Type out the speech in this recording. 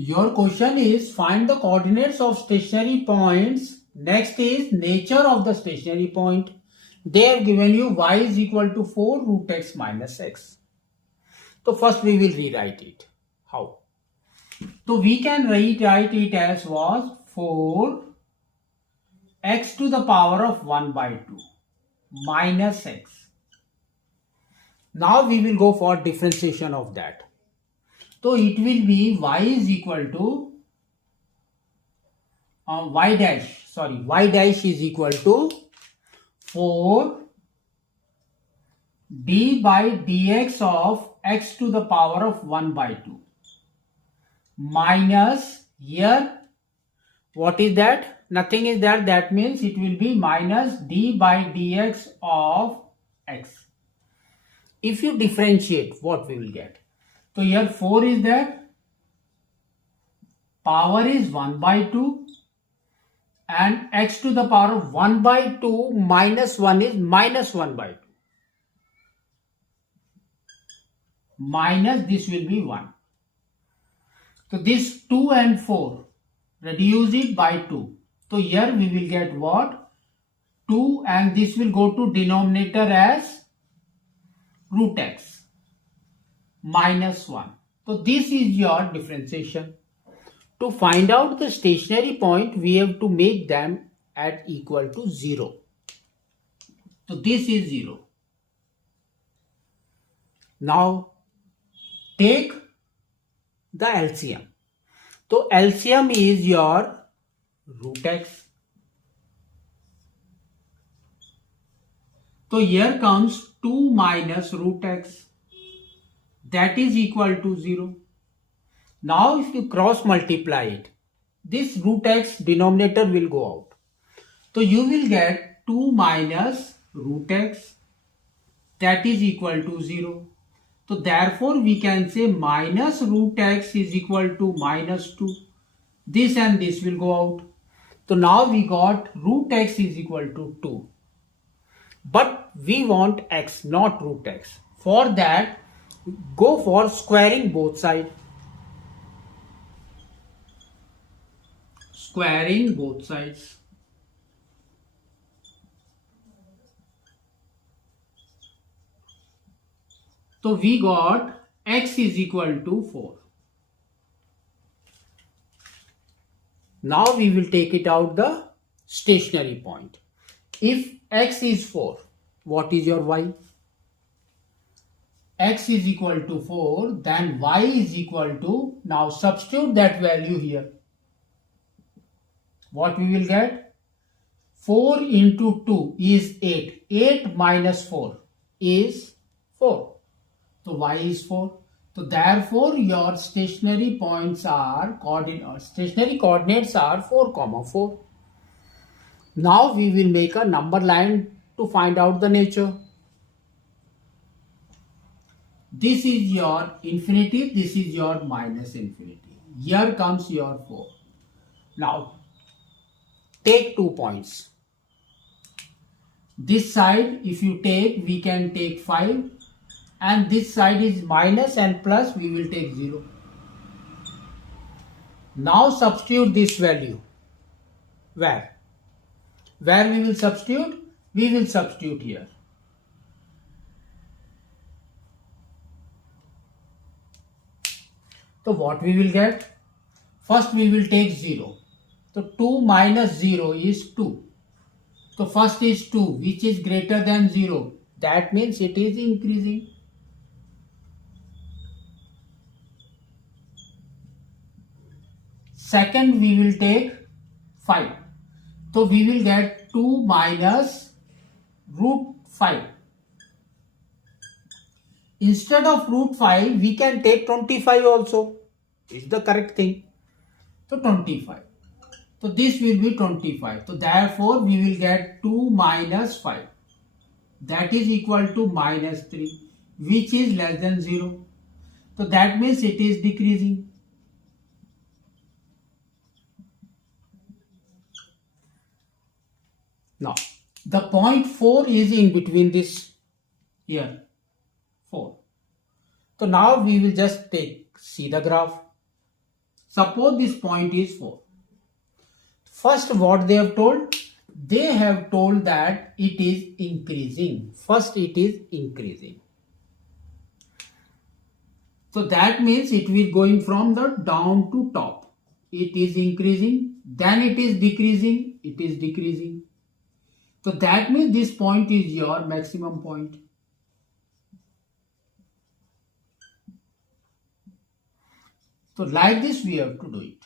Your question is find the coordinates of stationary points. Next is nature of the stationary point. They have given you y is equal to 4 root x minus x. So first we will rewrite it. How? So we can rewrite it as was 4 x to the power of 1 by 2 minus x. Now we will go for differentiation of that. So it will be y is equal to y dash is equal to 4 d by dx of x to the power of 1 by 2 minus here what is that? Nothing is there. That means it will be minus d by dx of x. If you differentiate, what we will get? So here 4 is there, power is 1 by 2 and x to the power of 1 by 2 minus 1 is minus 1 by 2. Minus this will be 1. So this 2 and 4, reduce it by 2. So here we will get what? 2 and this will go to denominator as root x minus 1. So this is your differentiation. To find out the stationary point, we have to make them at equal to 0. So this is 0. Now take the LCM. So LCM is your root x. So here comes 2 minus root x. That is equal to 0. Now if you cross multiply it, this root x denominator will go out. So you will get 2 minus root x, that is equal to 0. So therefore we can say minus root x is equal to minus 2. This and this will go out. So now we got root x is equal to 2. But we want x, not root x. For that, go for squaring both sides. Squaring both sides. So we got x is equal to 4. Now we will take it out the stationary point. If x is 4, what is your y? X is equal to 4, then y is equal to, now substitute that value here. What we will get? 4 into 2 is 8. 8 minus 4 is 4. So y is 4. So therefore your stationary points are stationary coordinates are 4, 4. Now we will make a number line to find out the nature. This is your infinity, this is your minus infinity. Here comes your 4. Now take 2 points. This side if you take, we can take 5 and this side is minus and plus, we will take 0. Now substitute this value. Where? Where we will substitute? We will substitute here. So what we will get? First we will take 0. So 2 minus 0 is 2. So first is 2 which is greater than 0. That means it is increasing. Second we will take 5. So we will get 2 minus root 5. Instead of root 5, we can take 25 also. It's the correct thing. So 25. So this will be 25. So therefore we will get 2 minus 5. That is equal to minus 3, which is less than 0. So that means it is decreasing. Now, the point 4 is in between this here, 4. So now we will just see the graph. Suppose this point is 4. First, what they have told? They have told that it is increasing. First, it is increasing. So that means it will going from the down to top. It is increasing, then it is decreasing, it is decreasing. So that means this point is your maximum point. So like this we have to do it.